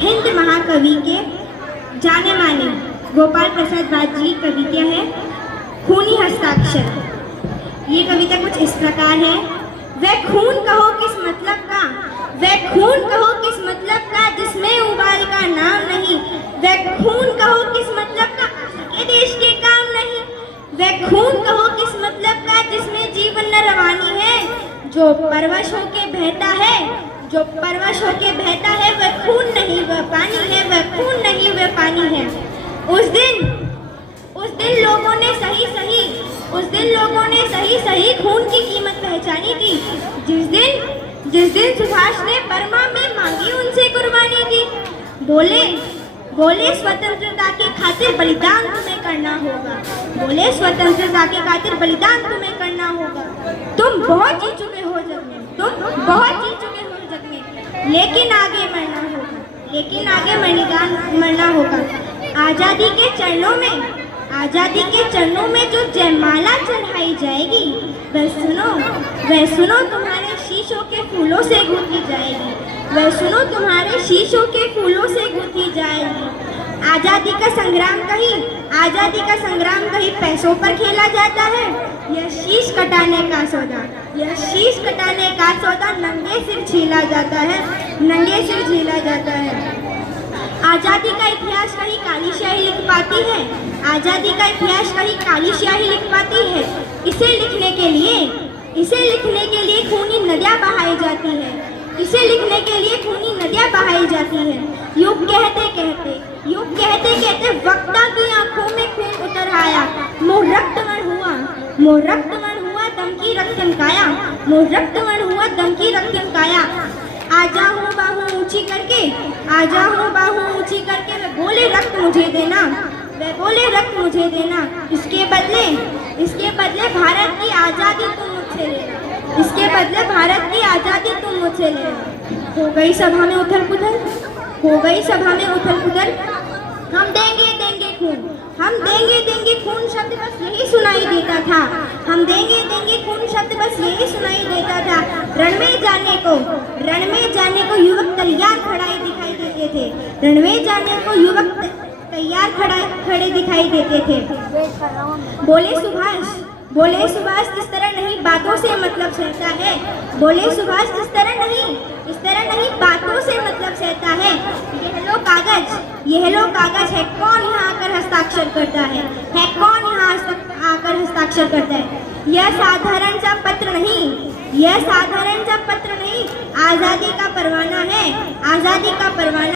हिंद महाकवि के जाने माने गोपाल प्रसाद वाद जी की कविता है खूनी हस्ताक्षर। ये कविता कुछ इस प्रकार है। वह खून कहो किस मतलब का, वह खून कहो किस मतलब का जिसमें उबाल का नाम नहीं, वह खून कहो किस मतलब का ये देश के काम नहीं, वह खून कहो किस मतलब का जिसमें जीवन न रवानी है, जो परवश होके बहता है, जो परवश होके बहता है वह खून नहीं वह पानी है, वह खून नहीं वह पानी है। उस दिन लोगों ने सही सही खून की कीमत पहचानी थी, जिस दिन सुभाष ने बर्मा में मांगी उनसे कुर्बानी थी। बोले स्वतंत्रता के खातिर बलिदान तुम्हें करना होगा, बोले स्वतंत्रता के खातिर बलिदान तुम्हें करना होगा। तुम बहुत जी चुके हो जग में, तुम बहुत जी चुके हो जग में, लेकिन आगे मरना होगा, लेकिन आगे मरना होगा। आजादी के चरणों में जो जयमाला चढ़ाई जाएगी वह सुनो तुम्हारे शीशों के फूलों से गूंथी जाएगी, वह सुनो तुम्हारे शीशों के फूलों से गूंथी जाएगी। आजादी का संग्राम कहीं पैसों पर खेला जाता है, यह शीश कटाने का सौदा, यह शीश कटाने का सौदा नंगे सिर झीला जाता है, नंगे सिर झीला जाता है। आजादी का इतिहास कहीं काली स्याही लिख पाती है, आजादी का इतिहास कहीं काली स्याही लिख पाती है। इसे लिखने के लिए खूनी नदियाँ बहाई जाती है, इसे लिखने के लिए खूनी नदियाँ बहाई जाती है। युग कहते कहते वक्ता की आंखों में खून उतर आया, मोह रक्तमण हुआ दम की रक्तम काया, मोह रक्तमण हुआ दम की रक्तम काया। आजा हूँ बाहू ऊंची करके, आजा हूँ बाहू ऊंची करके वह बोले रक्त मुझे देना, वह बोले रक्त मुझे देना। इसके बदले भारत की आज़ादी तुम मुझसे लेना, इसके बदले भारत की आज़ादी तुम मुझसे लेना। हो गई सभा में उथल पुथल, हो गई सभा में उथल पुथल। हम देंगे खून, हम देंगे खून शब्द बस यही सुनाई देता था, हम देंगे खून शब्द बस यही सुनाई देता था। रण में जाने को युवक तैयार खड़े दिखाई देते थे, रण में जाने को युवक तैयार खड़े दिखाई देते थे। बोले सुभाष इस तरह नहीं बातों से मतलब सहता है, बोले सुभाष इस तरह नहीं बातों से मतलब सहता है। यह लो कागज है कौन यहाँ आकर हस्ताक्षर करता है कौन यहाँ आकर हस्ताक्षर करता है। यह साधारण सा पत्र नहीं, आज़ादी का परवाना है, आज़ादी का परवाना।